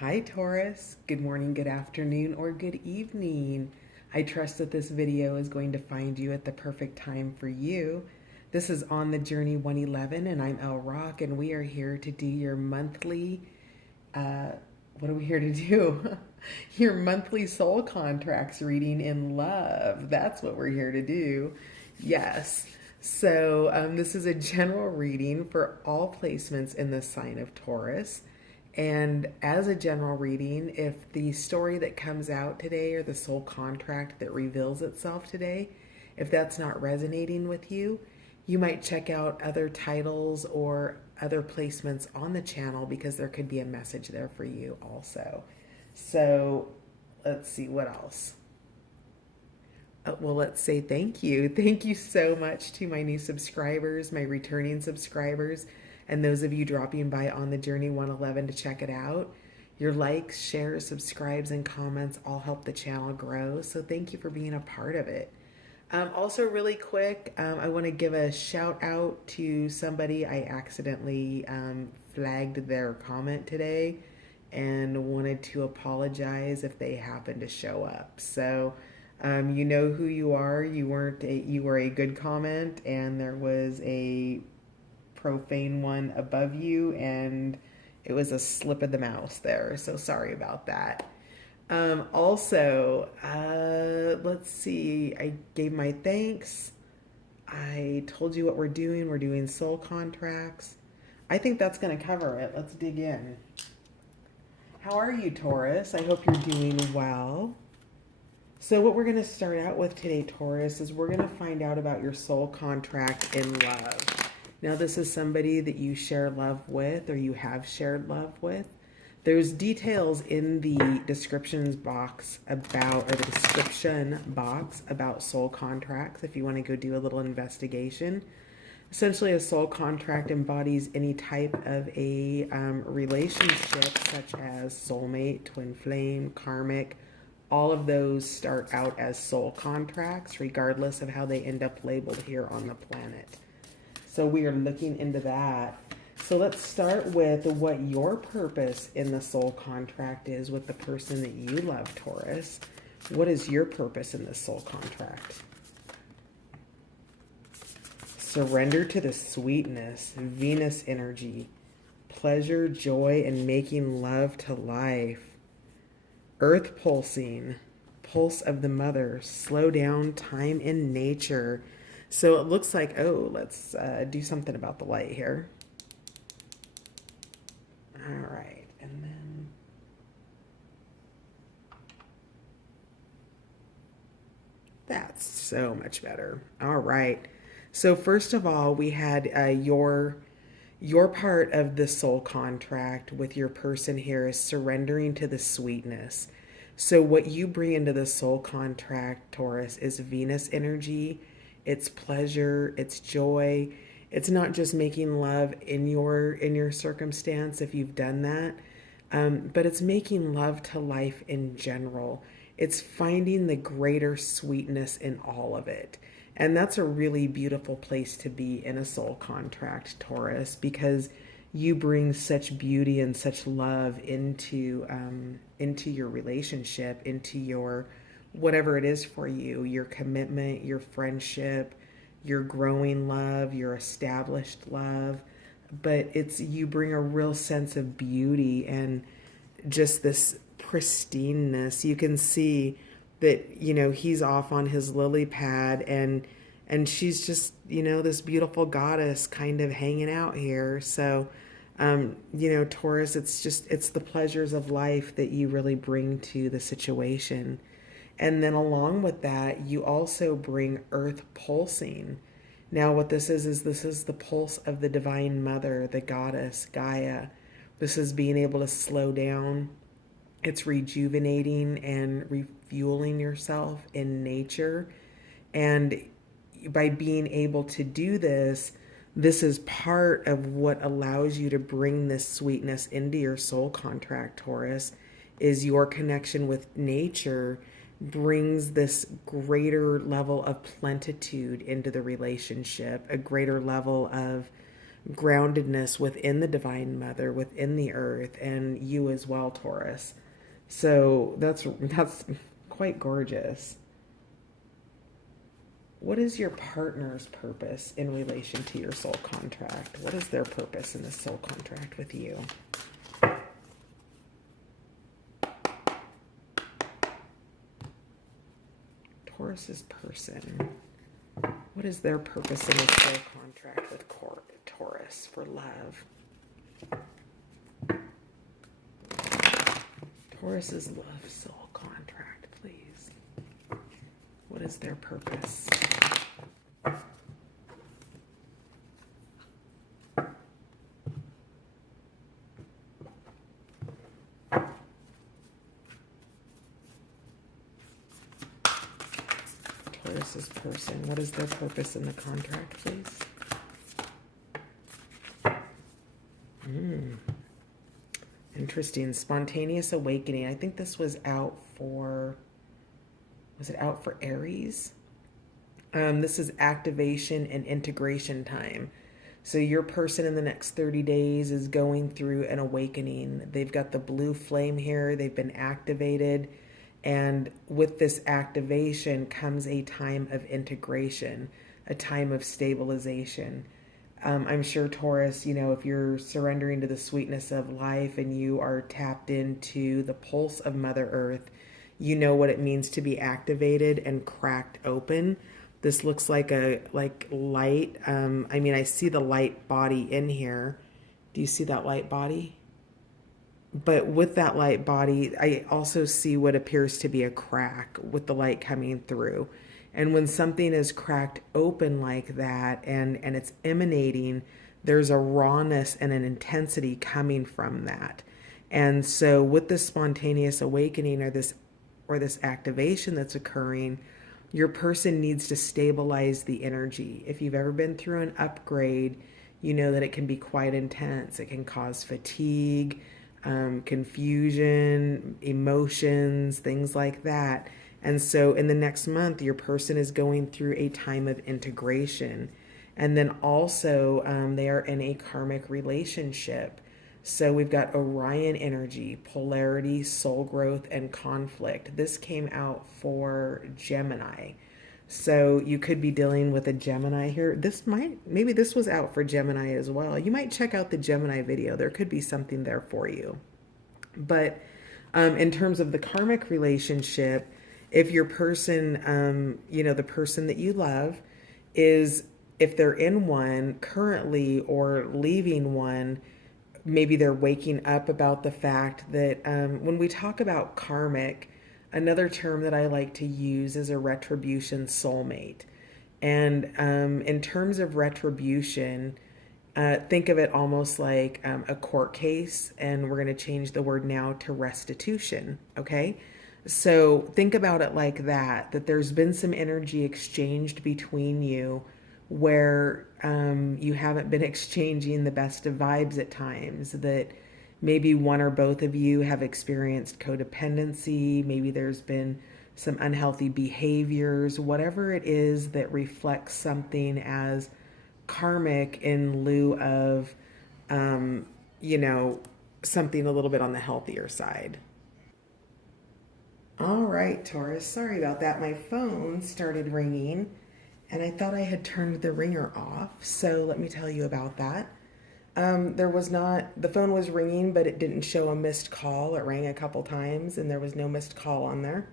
Hi Taurus, good morning, good afternoon, or good evening. I trust that this video is going to find you at the perfect time for you. This is On the Journey 111 and I'm El Rock and we are here to do your monthly, what are we here to do? Your monthly soul contracts reading in love. That's what we're here to do. Yes. So this is a general reading for all placements in the sign of Taurus. And as a general reading, if the story that comes out today or the soul contract that reveals itself today, if that's not resonating with you, you might check out other titles or other placements on the channel because there could be a message there for you also. So let's see what else. Well, let's say thank you. Thank you so much to my new subscribers, my returning subscribers, and those of you dropping by On the Journey 111 to check it out. Your likes, shares, subscribes, and comments all help the channel grow, so thank you for being a part of it. Also, really quick, I want to give a shout out to somebody. I accidentally flagged their comment today and wanted to apologize if they happened to show up. So you know who you are. You were a good comment, and there was a profane one above you, and it was a slip of the mouse there. So sorry about that. Also, let's see. I gave my thanks. I told you what we're doing. We're doing soul contracts. I think that's going to cover it. Let's dig in. How are you, Taurus? I hope you're doing well. So what we're going to start out with today, Taurus, is we're going to find out about your soul contract in love. Now, this is somebody that you share love with or you have shared love with. There's details in the description box about soul contracts if you want to go do a little investigation. Essentially, a soul contract embodies any type of a relationship such as soulmate, twin flame, karmic. All of those start out as soul contracts regardless of how they end up labeled here on the planet. So we are looking into that. So let's start with what your purpose in the soul contract is with the person that you love, Taurus. What is your purpose in this soul contract? Surrender to the sweetness, Venus energy, pleasure, joy, and making love to life. Earth pulsing, pulse of the mother, slow down, time in nature. So it looks like, oh, let's do something about the light here. All right, and then that's so much better. All right. So first of all, we had your part of the soul contract with your person here is surrendering to the sweetness. So what you bring into the soul contract, Taurus, is Venus energy. It's pleasure, it's joy. It's not just making love in your circumstance if you've done that, but it's making love to life in general. It's finding the greater sweetness in all of it. And that's a really beautiful place to be in a soul contract, Taurus, because you bring such beauty and such love into your relationship, into your whatever it is for you, your commitment, your friendship, your growing love, your established love. But you bring a real sense of beauty and just this pristineness. You can see that, he's off on his lily pad and she's just, this beautiful goddess kind of hanging out here. So, Taurus, it's the pleasures of life that you really bring to the situation. And then along with that, you also bring earth pulsing. Now what this is this is the pulse of the divine mother, the goddess, Gaia. This is being able to slow down. It's rejuvenating and refueling yourself in nature. And by being able to do this, this is part of what allows you to bring this sweetness into your soul contract, Taurus, is your connection with nature brings this greater level of plenitude into the relationship, a greater level of groundedness within the Divine Mother, within the earth, and you as well, Taurus. So that's quite gorgeous. What is your partner's purpose in relation to your soul contract? What is their purpose in this soul contract with you? Taurus's person. What is their purpose in this soul contract with Taurus for love? Taurus's love soul contract, please. What is their purpose? Taurus's person. What is their purpose in the contract, please? Interesting. Spontaneous awakening. I think this was out for, was it out for Aries? This is activation and integration time. So your person in the next 30 days is going through an awakening. They've got the blue flame here. They've been activated. And with this activation comes a time of integration, a time of stabilization. I'm sure, Taurus, you know, if you're surrendering to the sweetness of life and you are tapped into the pulse of Mother Earth, you know what it means to be activated and cracked open. This looks like a light. I mean, I see the light body in here. Do you see that light body? But with that light body, I also see what appears to be a crack with the light coming through. And when something is cracked open like that and it's emanating, there's a rawness and an intensity coming from that. And so with this spontaneous awakening or this activation that's occurring, your person needs to stabilize the energy. If you've ever been through an upgrade, you know that it can be quite intense. It can cause fatigue, confusion, emotions, things like that. And so in the next month, your person is going through a time of integration. And then also they are in a karmic relationship. So we've got Orion energy, polarity, soul growth, and conflict. This came out for Gemini. So you could be dealing with a Gemini here. Maybe this was out for Gemini as well. You might check out the Gemini video. There could be something there for you. But in terms of the karmic relationship, if your person, the person that you love is, if they're in one currently or leaving one, maybe they're waking up about the fact that when we talk about karmic, another term that I like to use is a retribution soulmate. And in terms of retribution, think of it almost like a court case, and we're going to change the word now to restitution, okay? So think about it like that there's been some energy exchanged between you where you haven't been exchanging the best of vibes at times, that maybe one or both of you have experienced codependency, maybe there's been some unhealthy behaviors, whatever it is that reflects something as karmic in lieu of, something a little bit on the healthier side. All right, Taurus, sorry about that. My phone started ringing and I thought I had turned the ringer off. So let me tell you about that. The phone was ringing, but it didn't show a missed call. It rang a couple times and there was no missed call on there.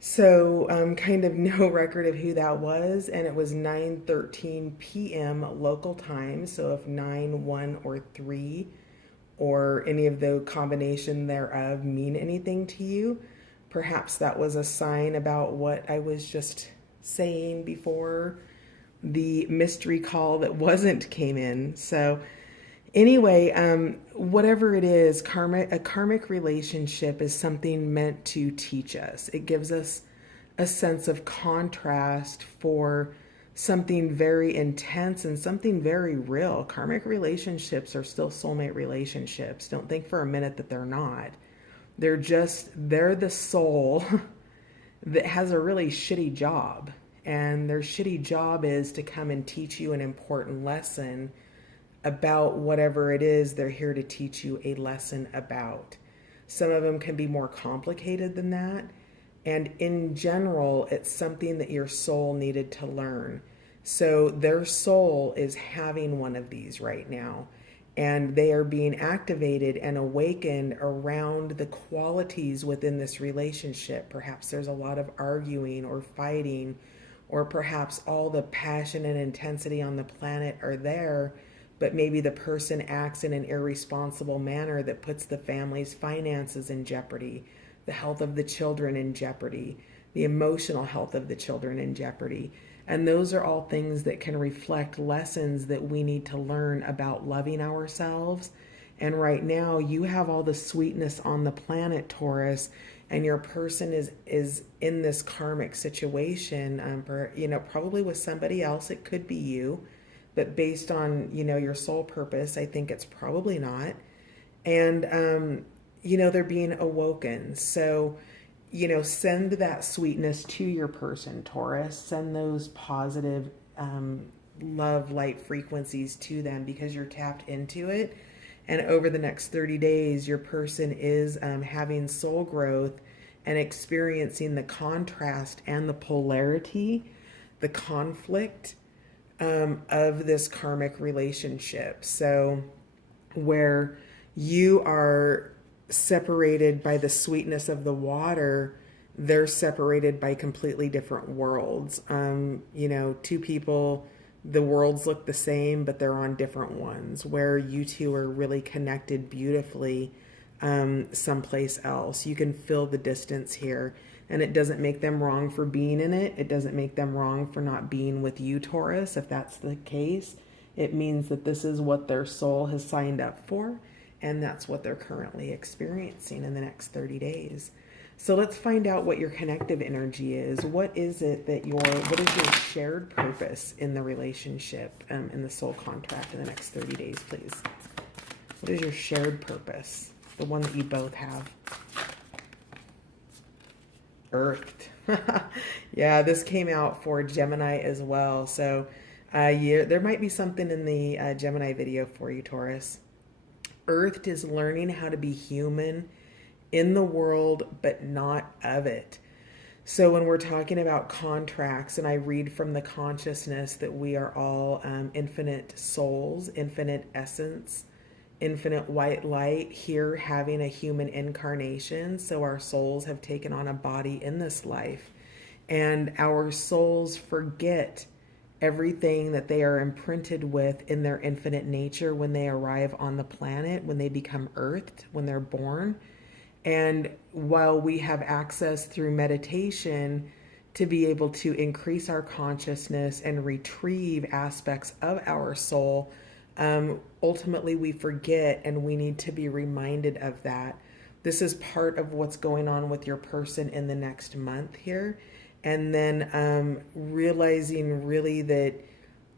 So kind of no record of who that was. And it was 9:13 p.m. local time. So if 9, 1, or 3 or any of the combination thereof mean anything to you, perhaps that was a sign about what I was just saying before the mystery call that wasn't came in. So anyway, whatever it is, a karmic relationship is something meant to teach us. It gives us a sense of contrast for something very intense and something very real. Karmic relationships are still soulmate relationships. Don't think for a minute that they're not. They're the soul that has a really shitty job. And their shitty job is to come and teach you an important lesson about whatever it is they're here to teach you a lesson about. Some of them can be more complicated than that. And in general, it's something that your soul needed to learn. So their soul is having one of these right now. And they are being activated and awakened around the qualities within this relationship. Perhaps there's a lot of arguing or fighting, or perhaps all the passion and intensity on the planet are there, but maybe the person acts in an irresponsible manner that puts the family's finances in jeopardy, the health of the children in jeopardy, the emotional health of the children in jeopardy. And those are all things that can reflect lessons that we need to learn about loving ourselves. And right now, you have all the sweetness on the planet, Taurus, and your person is in this karmic situation, probably with somebody else. It could be you, but based on, your soul purpose, I think it's probably not. And, they're being awoken. So, send that sweetness to your person, Taurus. Send those positive love, light frequencies to them, because you're tapped into it. And over the next 30 days, your person is having soul growth and experiencing the contrast and the polarity, the conflict of this karmic relationship. So where you are separated by the sweetness of the water, they're separated by completely different worlds. Two people, the worlds look the same, but they're on different ones, where you two are really connected beautifully someplace else. You can feel the distance here, and it doesn't make them wrong for being in it. It doesn't make them wrong for not being with you, Taurus. If that's the case, it means that this is what their soul has signed up for, and that's what they're currently experiencing in the next 30 days. So let's find out what your connective energy is. What is it that what is your shared purpose in the relationship, in the soul contract in the next 30 days, please? What is your shared purpose? The one that you both have. Earthed. Yeah, this came out for Gemini as well. So there might be something in the Gemini video for you, Taurus. Earthed is learning how to be human in the world, but not of it. So when we're talking about contracts, and I read from the consciousness that we are all infinite souls, infinite essence, infinite white light here having a human incarnation. So our souls have taken on a body in this life, and our souls forget everything that they are imprinted with in their infinite nature when they arrive on the planet, when they become earthed, when they're born. And while we have access through meditation to be able to increase our consciousness and retrieve aspects of our soul, ultimately we forget, and we need to be reminded of that. This is part of what's going on with your person in the next month here. And then realizing really that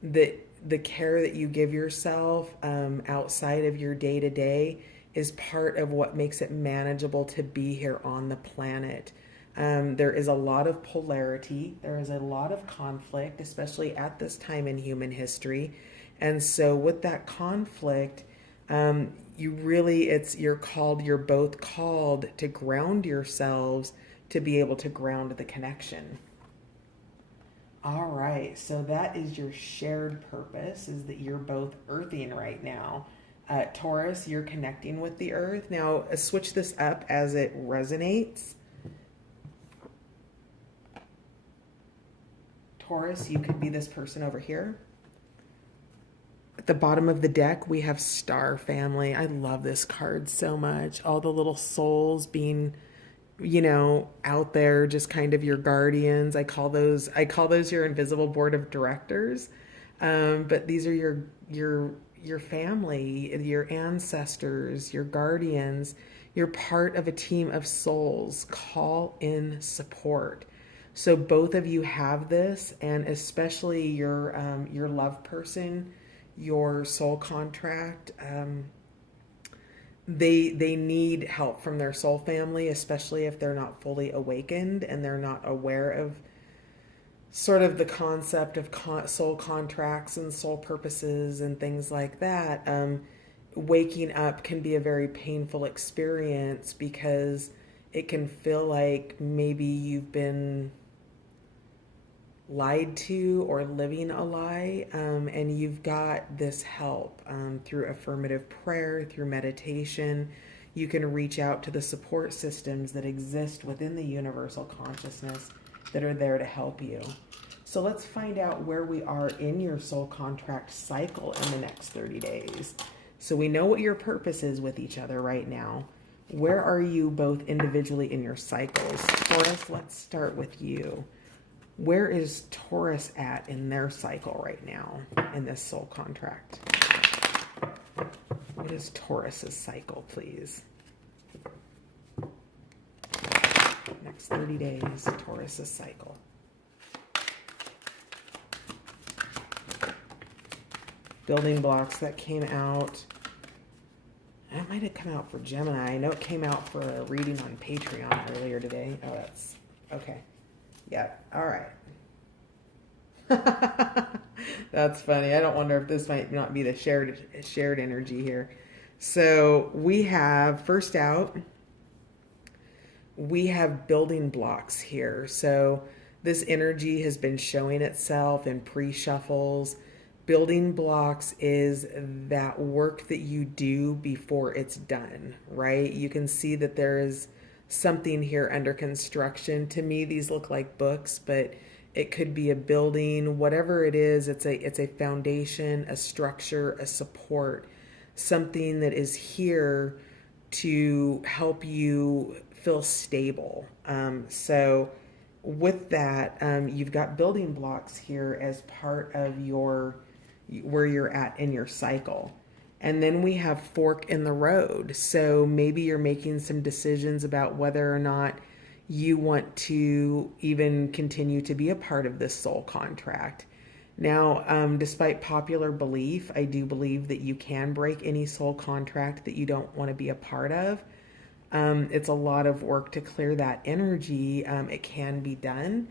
the care that you give yourself outside of your day-to-day is part of what makes it manageable to be here on the planet. There is a lot of polarity. There is a lot of conflict, especially at this time in human history. And so with that conflict, you're both called to ground yourselves to be able to ground the connection. All right, so that is your shared purpose, is that you're both earthing right now. Taurus, you're connecting with the earth. Now, switch this up as it resonates. Taurus, you could be this person over here. At the bottom of the deck, we have Star Family. I love this card so much. All the little souls being, out there, just kind of your guardians. I call those your invisible board of directors. But these are your family, your ancestors, your guardians. You're part of a team of souls. Call in support. So both of you have this, and especially your love person, your soul contract. They need help from their soul family, especially if they're not fully awakened and they're not aware of sort of the concept of soul contracts and soul purposes and things like that, waking up can be a very painful experience because it can feel like maybe you've been lied to or living a lie, and you've got this help through affirmative prayer, through meditation. You can reach out to the support systems that exist within the universal consciousness that are there to help you. So let's find out where we are in your soul contract cycle in the next 30 days. So we know what your purpose is with each other right now. Where are you both individually in your cycles? Taurus, let's start with you. Where is Taurus at in their cycle right now in this soul contract? What is Taurus's cycle, please? Next 30 days, Taurus's cycle. Building blocks that came out. That might have come out for Gemini. I know it came out for a reading on Patreon earlier today. Oh, that's okay. Yep. All right. That's funny. I don't wonder if this might not be the shared energy here. So we have, first out, we have building blocks here. So this energy has been showing itself in pre-shuffles. Building blocks is that work that you do before it's done, right? You can see that there is something here under construction. To me, these look like books, but it could be a building, whatever it is. It's a foundation, a structure, a support, something that is here to help you feel stable. So with that, you've got building blocks here as part of where you're at in your cycle. And then we have fork in the road. So maybe you're making some decisions about whether or not you want to even continue to be a part of this soul contract. Now, despite popular belief, I do believe that you can break any soul contract that you don't want to be a part of. It's a lot of work to clear that energy. It can be done.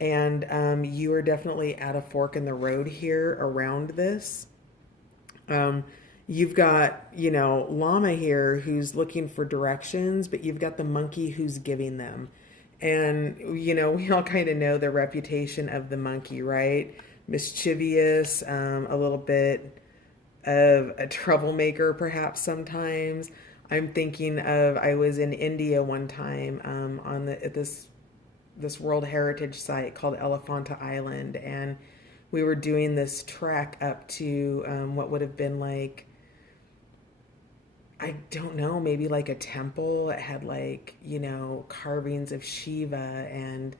And you are definitely at a fork in the road here around this. You've got, Llama here who's looking for directions, but you've got the monkey who's giving them. And, we all kind of know the reputation of the monkey, right? Mischievous, a little bit of a troublemaker perhaps sometimes. I'm thinking of, I was in India one time at this World Heritage site called Elephanta Island, and we were doing this trek up to what would have been like, I don't know, maybe like a temple. It had carvings of Shiva and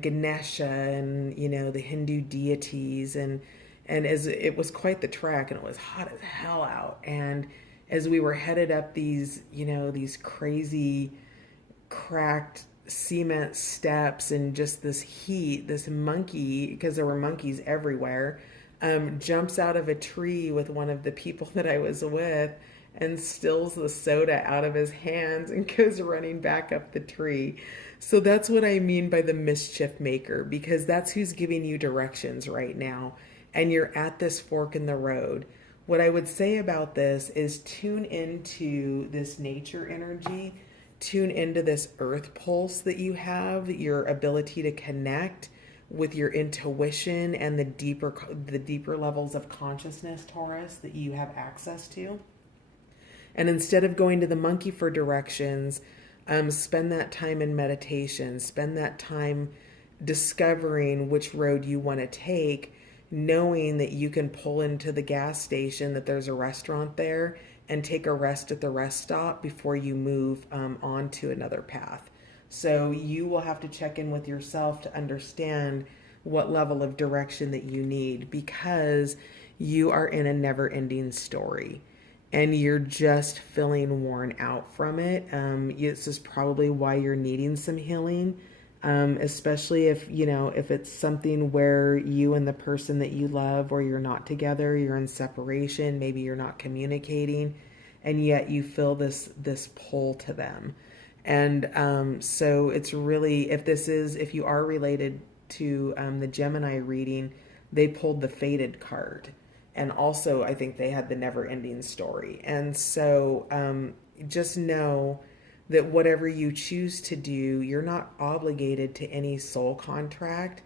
Ganesha and the Hindu deities, and as it was quite the trek, and it was hot as hell out. And as we were headed up these crazy cracked cement steps and just this heat, this monkey, because there were monkeys everywhere, jumps out of a tree with one of the people that I was with and steals the soda out of his hands and goes running back up the tree. So that's what I mean by the mischief maker, because that's who's giving you directions right now. And you're at this fork in the road. What I would say about this is tune into this nature energy, tune into this earth pulse that you have, your ability to connect with your intuition and the deeper levels of consciousness, Taurus, that you have access to. And instead of going to the monkey for directions, spend that time in meditation, spend that time discovering which road you want to take, knowing that you can pull into the gas station, that there's a restaurant there, and take a rest at the rest stop before you move on to another path. So you will have to check in with yourself to understand what level of direction that you need, because you are in a never-ending story and you're just feeling worn out from it. This is probably why you're needing some healing, especially if it's something where you and the person that you love, or you're not together, you're in separation, maybe you're not communicating, and yet you feel this pull to them. And so it's really, if you are related to the Gemini reading, they pulled the Fated card. And also, I think they had the Never Ending Story. And so just know that whatever you choose to do, you're not obligated to any soul contract.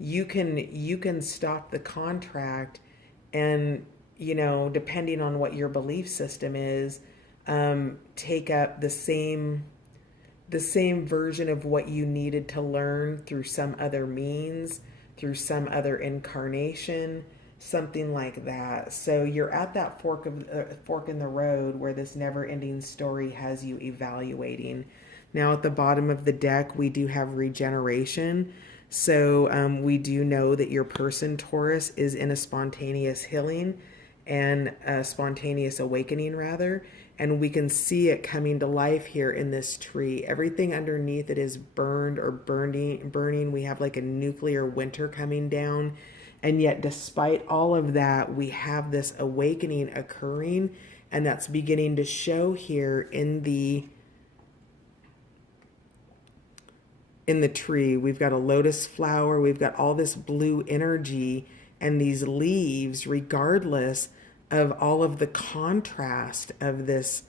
You can stop the contract, and depending on what your belief system is, take up the same version of what you needed to learn through some other means, through some other incarnation, something like that. So you're at that fork in the road where this never-ending story has you evaluating. Now at the bottom of the deck, we do have regeneration. So we do know that your person, Taurus, is in a spontaneous healing and a spontaneous awakening, rather. And we can see it coming to life here in this tree. Everything underneath it is burned or burning. We have like a nuclear winter coming down. And yet, despite all of that, we have this awakening occurring. And that's beginning to show here in the tree. We've got a lotus flower. We've got all this blue energy and these leaves, regardless of all of the contrast of this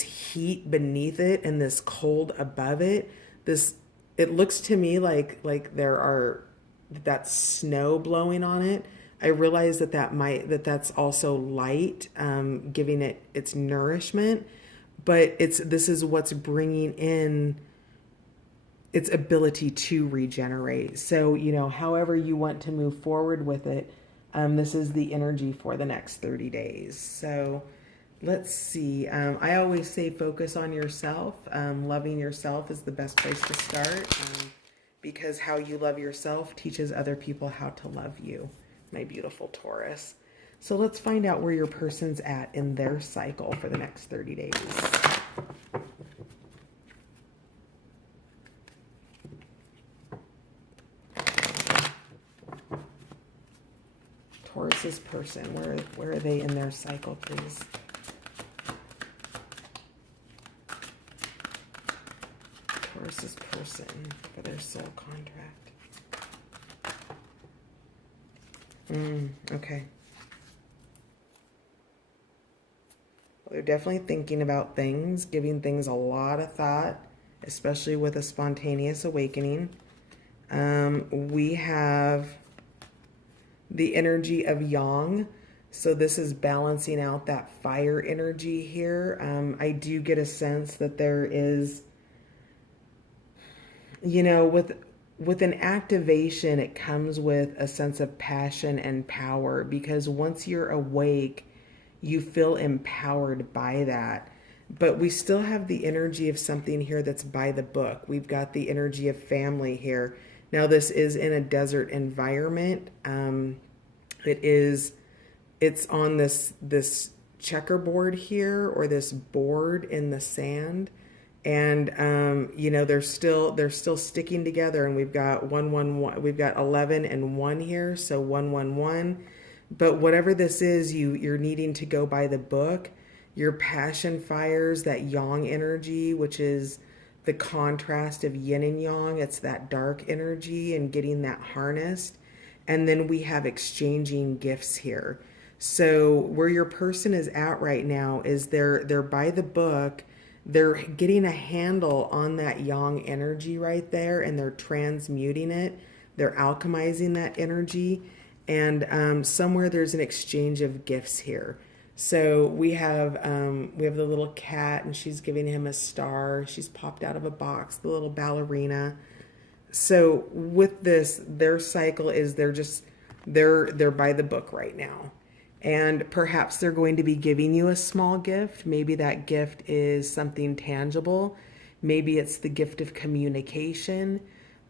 heat beneath it and this cold above it. It looks to me like that's snow blowing on it. I realize that's also light, giving it its nourishment, but this is what's bringing in its ability to regenerate. So, however you want to move forward with it, this is the energy for the next 30 days. So let's see. I always say focus on yourself. Loving yourself is the best place to start, because how you love yourself teaches other people how to love you, my beautiful Taurus. So let's find out where your person's at in their cycle for the next 30 days. Taurus's person, where are they in their cycle, please? Taurus's person for their soul contract. Okay. Well, they're definitely thinking about things, giving things a lot of thought, especially with a spontaneous awakening. We have the energy of yang. So this is balancing out that fire energy here. I do get a sense that there is, with an activation, it comes with a sense of passion and power, because once you're awake, you feel empowered by that. But we still have the energy of something here that's by the book. We've got the energy of family here. Now this is in a desert environment. It's on this checkerboard here, or this board in the sand. And they're still sticking together, and we've got 111, we've got 11 and 1 here, so 111. But whatever this is, you're needing to go by the book. Your passion fires that yang energy, which is the contrast of yin and yang. It's that dark energy and getting that harnessed. And then we have exchanging gifts here. So where your person is at right now is they're by the book. They're getting a handle on that yang energy right there, and they're transmuting it. They're alchemizing that energy. And somewhere there's an exchange of gifts here. So we have the little cat, and she's giving him a star. She's popped out of a box, the little ballerina. So with this, their cycle is they're by the book right now. And perhaps they're going to be giving you a small gift. Maybe that gift is something tangible. Maybe it's the gift of communication,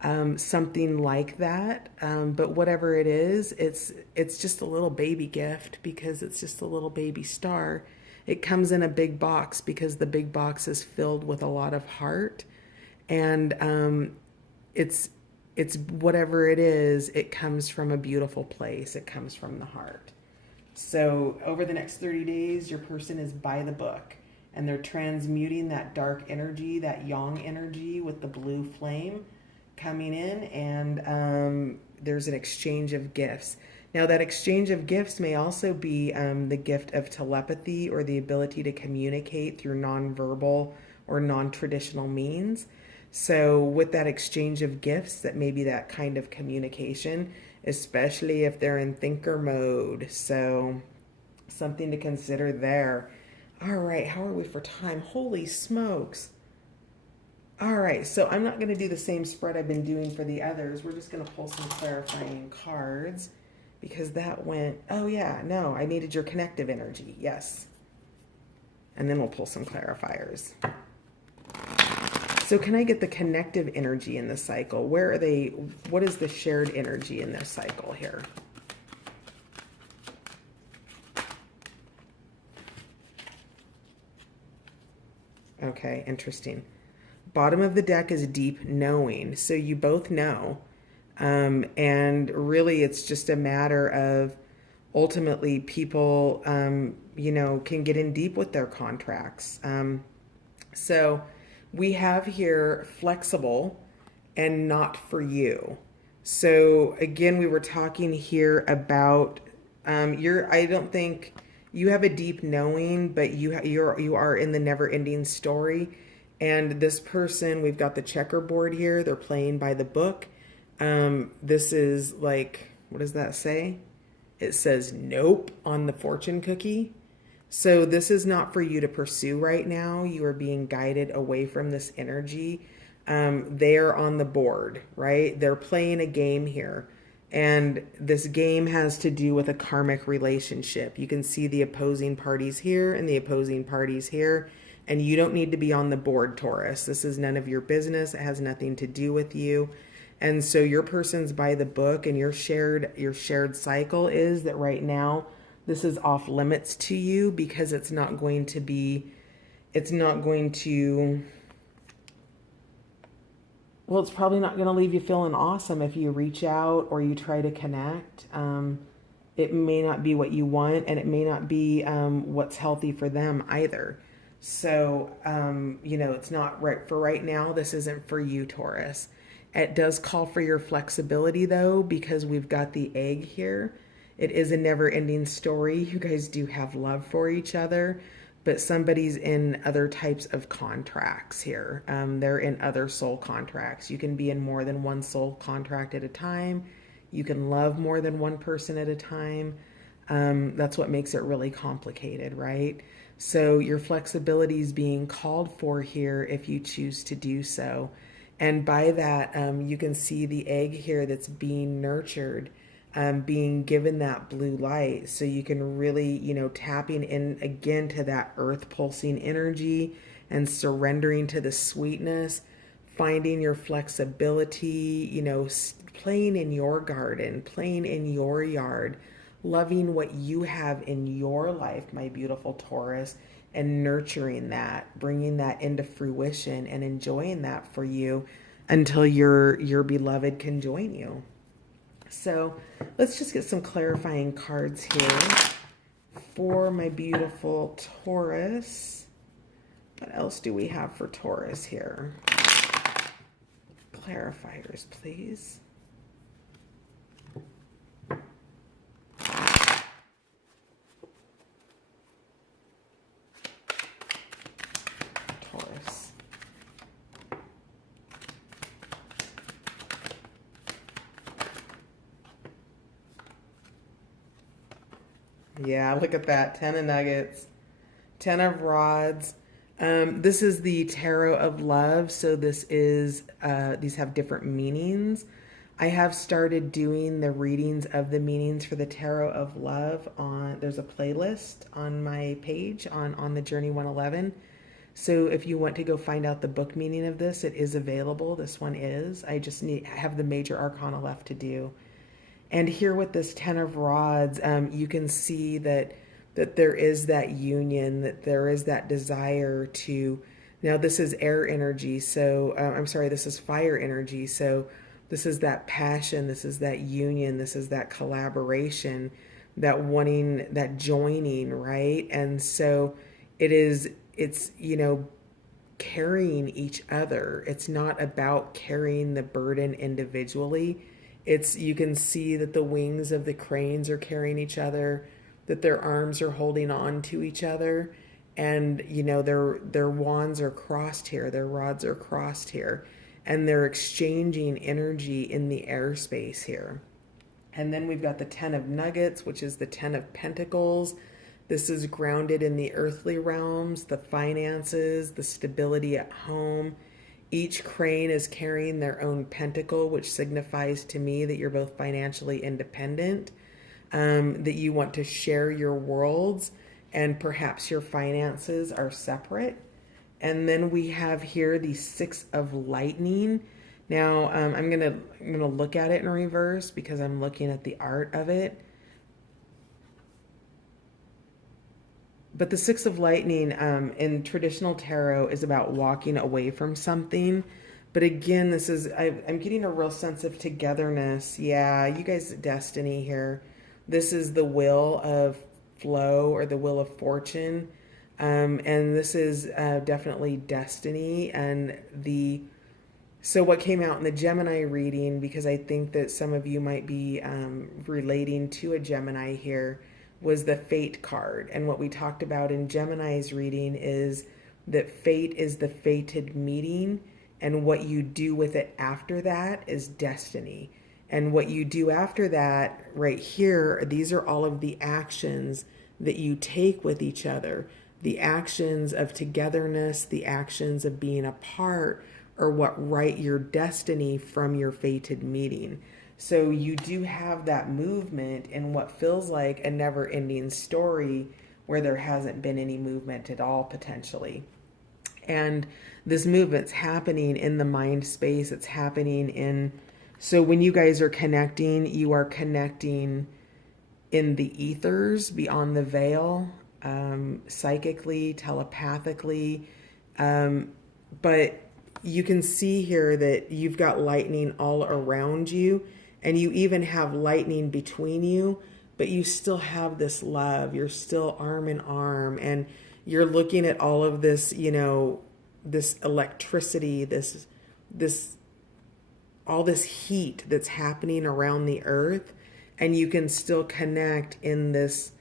something like that. But whatever it is, it's just a little baby gift, because it's just a little baby star. It comes in a big box because the big box is filled with a lot of heart. And it's whatever it is, it comes from a beautiful place. It comes from the heart. So over the next 30 days, your person is by the book, and they're transmuting that dark energy, that yang energy with the blue flame, coming in, and there's an exchange of gifts. Now, that exchange of gifts may also be the gift of telepathy or the ability to communicate through nonverbal or non-traditional means. So with that exchange of gifts, that may be that kind of communication, especially if they're in thinker mode. So something to consider there. All right, how are we for time? Holy smokes. All right, so I'm not going to do the same spread I've been doing for the others. We're just going to pull some clarifying cards because that went, oh yeah, no, I needed your connective energy. Yes. And then we'll pull some clarifiers. So can I get the connective energy in this cycle? Where are they? What is the shared energy in this cycle here? Okay, interesting. Bottom of the deck is deep knowing. So you both know. And really, it's just a matter of ultimately people, can get in deep with their contracts. So we have here flexible and not for you. So again, we were talking here about I don't think you have a deep knowing, but you are in the never-ending story. And this person, we've got the checkerboard here. They're playing by the book. This is like, what does that say? It says nope on the fortune cookie. So this is not for you to pursue right now. You are being guided away from this energy. They're on the board, right? They're playing a game here. And this game has to do with a karmic relationship. You can see the opposing parties here and the opposing parties here. And you don't need to be on the board, Taurus. This is none of your business. It has nothing to do with you. And so your person's by the book, and your shared cycle is that right now this is off limits to you because it's not going to, well, it's probably not going to leave you feeling awesome if you reach out or you try to connect. It may not be what you want, and it may not be what's healthy for them either. So, it's not right for right now. This isn't for you, Taurus. It does call for your flexibility, though, because we've got the egg here. It is a never-ending story. You guys do have love for each other, but somebody's in other types of contracts here. They're in other soul contracts. You can be in more than one soul contract at a time. You can love more than one person at a time. That's what makes it really complicated, right? So your flexibility is being called for here if you choose to do so. And by that, you can see the egg here that's being nurtured, being given that blue light. So you can really, tapping in again to that earth pulsing energy and surrendering to the sweetness, finding your flexibility, playing in your garden, playing in your yard, loving what you have in your life, my beautiful Taurus, and nurturing that, bringing that into fruition and enjoying that for you until your beloved can join you. So let's just get some clarifying cards here for my beautiful Taurus. What else do we have for Taurus here? Clarifiers, please. Taurus. Yeah, look at that. 10 of nuggets, 10 of rods. This is the tarot of love. So this is, these have different meanings. I have started doing the readings of the meanings for the tarot of love there's a playlist on my page on the Journey 111. So if you want to go find out the book meaning of this, it is available. This one is. I just have the major arcana left to do. And here with this 10 of rods, you can see that there is that union, that there is that desire to, now this is air energy. So this is fire energy. So this is that passion, this is that union, this is that collaboration, that wanting, that joining, right? And so it's carrying each other. It's not about carrying the burden individually. You can see that the wings of the cranes are carrying each other, that their arms are holding on to each other, and their wands are crossed here, their rods are crossed here, and they're exchanging energy in the airspace here. And then we've got the 10 of nuggets, which is the 10 of pentacles. This is grounded in the earthly realms, the finances, the stability at home. Each crane is carrying their own pentacle, which signifies to me that you're both financially independent, that you want to share your worlds, and perhaps your finances are separate. And then we have here the 6 of lightning. Now, I'm gonna look at it in reverse because I'm looking at the art of it. But the 6 of lightning in traditional tarot is about walking away from something. But again, I'm getting a real sense of togetherness. Yeah, you guys, destiny here. This is the wheel of flow or the wheel of fortune. And this is definitely destiny. And so what came out in the Gemini reading, because I think that some of you might be relating to a Gemini here, was the fate card. And what we talked about in Gemini's reading is that fate is the fated meeting, and what you do with it after that is destiny. And what you do after that right here, these are all of the actions that you take with each other. The actions of togetherness, the actions of being apart, or what write your destiny from your fated meeting. So you do have that movement in what feels like a never-ending story where there hasn't been any movement at all, potentially. And this movement's happening in the mind space. It's happening so when you guys are connecting, you are connecting in the ethers, beyond the veil, psychically, telepathically. But you can see here that you've got lightning all around you, and you even have lightning between you, but you still have this love. You're still arm in arm, and you're looking at all of this, this electricity, all this heat that's happening around the earth, and you can still connect in this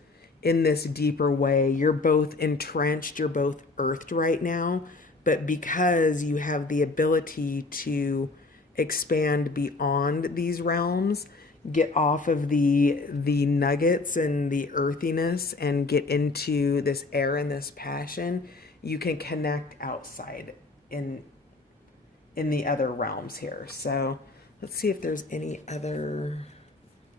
deeper way. You're both entrenched, you're both earthed right now, but because you have the ability to expand beyond these realms, get off of the nuggets and the earthiness and get into this air and this passion, you can connect outside in the other realms here. So let's see if there's any other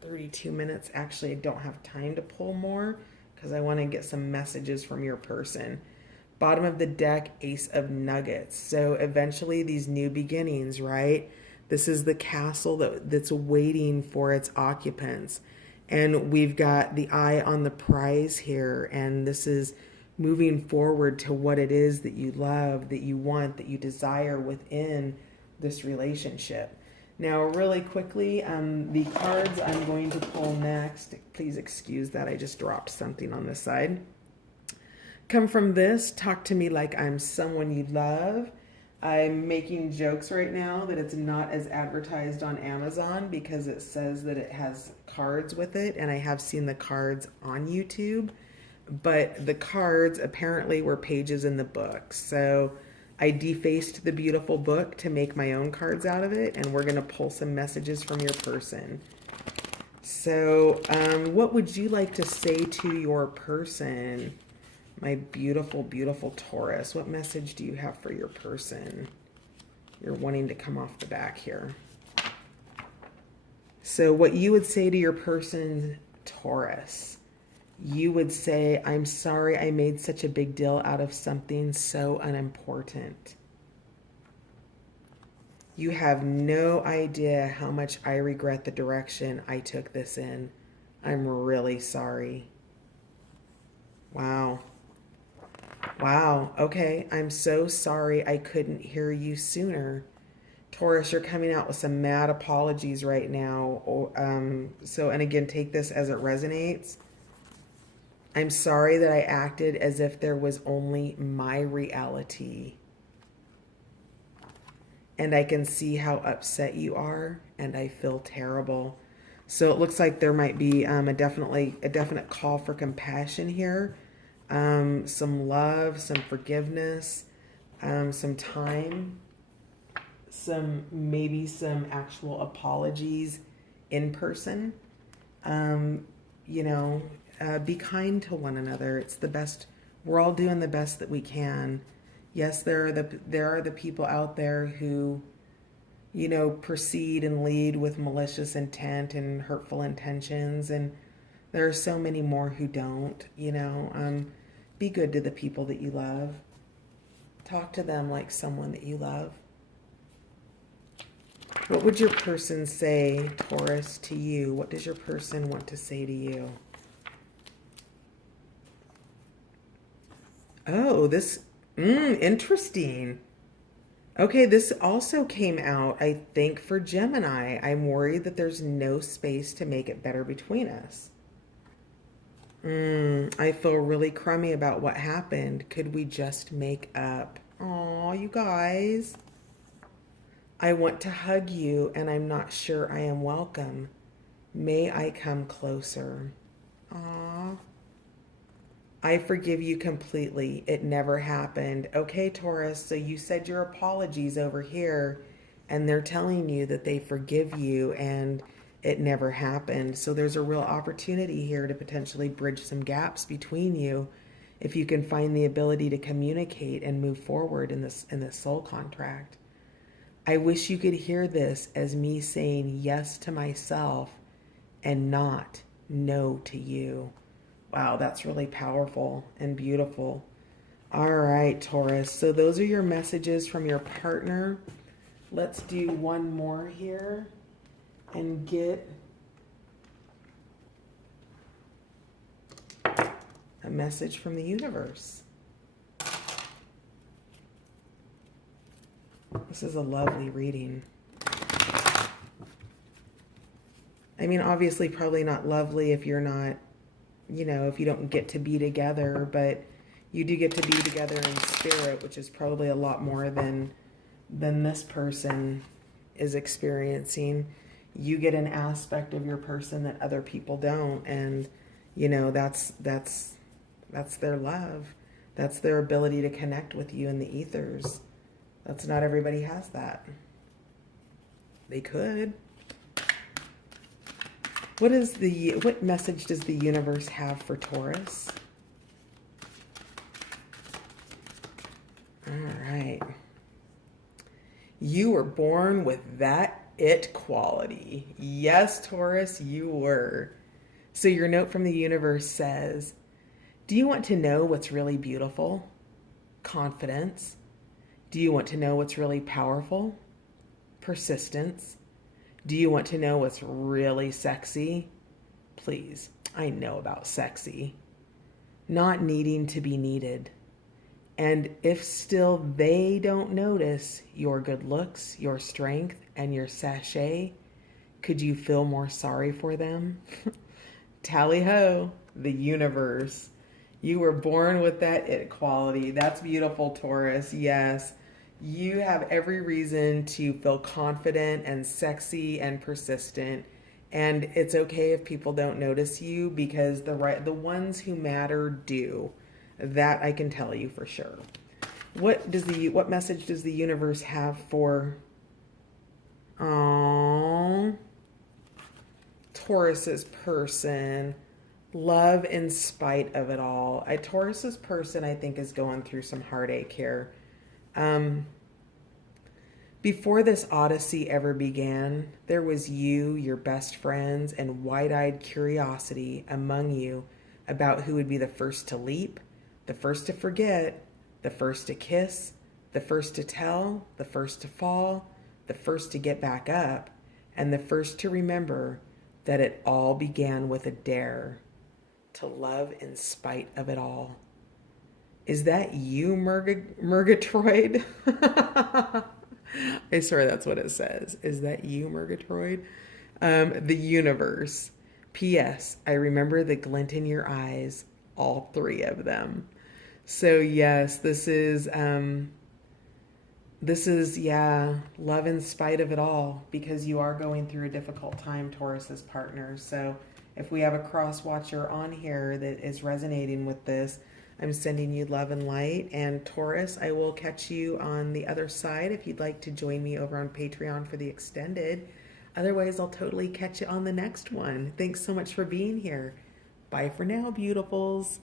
32 minutes. Actually, I don't have time to pull more because I want to get some messages from your person. Bottom of the deck, Ace of Nuggets. So eventually these new beginnings, right? This is the castle that's waiting for its occupants. And we've got the eye on the prize here. And this is moving forward to what it is that you love, that you want, that you desire within this relationship. Now, really quickly, the cards I'm going to pull next, please excuse that, I just dropped something on this side, come from this, talk to me like I'm someone you love. I'm making jokes right now that it's not as advertised on Amazon because it says that it has cards with it, and I have seen the cards on YouTube. But the cards apparently were pages in the book. So I defaced the beautiful book to make my own cards out of it, and we're going to pull some messages from your person. So what would you like to say to your person? My beautiful, beautiful Taurus. What message do you have for your person? You're wanting to come off the back here. So what you would say to your person, Taurus, you would say, I'm sorry I made such a big deal out of something so unimportant. You have no idea how much I regret the direction I took this in. I'm really sorry. Wow. Wow. Okay. I'm so sorry I couldn't hear you sooner. Taurus, you're coming out with some mad apologies right now. And again, take this as it resonates. I'm sorry that I acted as if there was only my reality. and I can see how upset you are, and I feel terrible. So it looks like there might be a definite call for compassion here, some love, some forgiveness, some time, maybe some actual apologies in person. Um, be kind to one another. It's the best. We're all doing the best that we can. Yes, there are the people out there who, proceed and lead with malicious intent and hurtful intentions, and there are so many more who don't. Be good to the people that you love. Talk to them like someone that you love. What would your person say, Taurus, to you? What does your person want to say to you? Oh, interesting. Okay, this also came out, I think, for Gemini. I'm worried that there's no space to make it better between us. I feel really crummy about what happened. Could we just make up? Aw, you guys. I want to hug you, and I'm not sure I am welcome. May I come closer? Aw. I forgive you completely. It never happened. Okay, Taurus, so you said your apologies over here, and they're telling you that they forgive you and it never happened. So there's a real opportunity here to potentially bridge some gaps between you if you can find the ability to communicate and move forward in this soul contract. I wish you could hear this as me saying yes to myself and not no to you. Wow, that's really powerful and beautiful. All right, Taurus. So those are your messages from your partner. Let's do one more here and get a message from the universe. This is a lovely reading. I mean, obviously, probably not lovely if you're not, if you don't get to be together, but you do get to be together in spirit, which is probably a lot more than this person is experiencing. You get an aspect of your person that other people don't, and that's their love. That's their ability to connect with you in the ethers. That's not everybody has that. They could. What message does the universe have for Taurus? All right. You were born with that it quality. Yes, Taurus, you were. So your note from the universe says, do you want to know what's really beautiful? Confidence. Do you want to know what's really powerful? Persistence. Do you want to know what's really sexy? Please, I know about sexy. Not needing to be needed. And if still they don't notice your good looks, your strength, and your sachet, could you feel more sorry for them? Tally ho, the universe. You were born with that it quality. That's beautiful, Taurus. Yes. You have every reason to feel confident and sexy and persistent. And it's okay if people don't notice you, because the ones who matter do. That I can tell you for sure. What message does the universe have for Taurus's person? Love in spite of it all. Taurus's person, I think, is going through some heartache here. Before this odyssey ever began, there was you, your best friends, and wide-eyed curiosity among you about who would be the first to leap, the first to forget, the first to kiss, the first to tell, the first to fall, the first to get back up, and the first to remember that it all began with a dare to love in spite of it all. Is that you, Murgatroyd? I swear that's what it says. Is that you, Murgatroyd? The universe. P.S. I remember the glint in your eyes, all three of them. So yes, this is This is, yeah, love in spite of it all, because you are going through a difficult time, Taurus, as partners. So if we have a cross watcher on here that is resonating with this, I'm sending you love and light. And Taurus, I will catch you on the other side if you'd like to join me over on Patreon for the extended. Otherwise, I'll totally catch you on the next one. Thanks so much for being here. Bye for now, beautifuls.